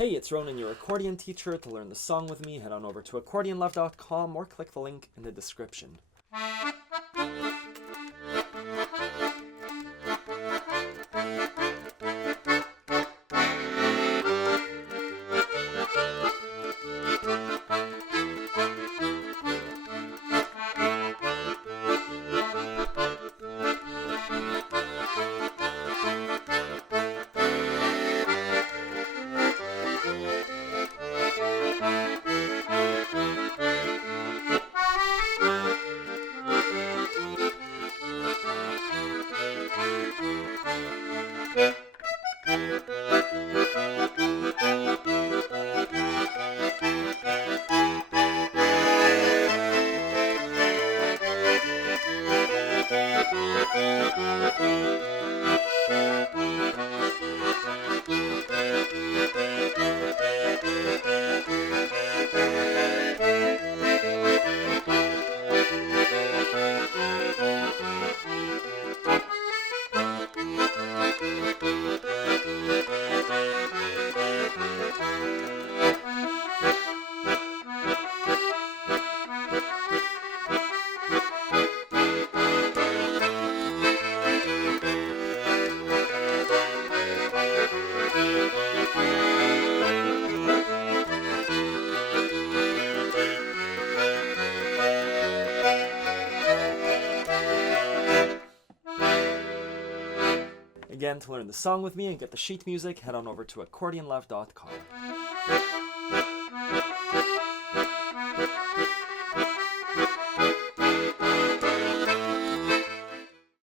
Hey, it's Ronan, your accordion teacher. To learn the song with me, head on over to accordionlove.com or click the link in the description. Again, to learn the song with me and get the sheet music, head on over to accordionlove.com.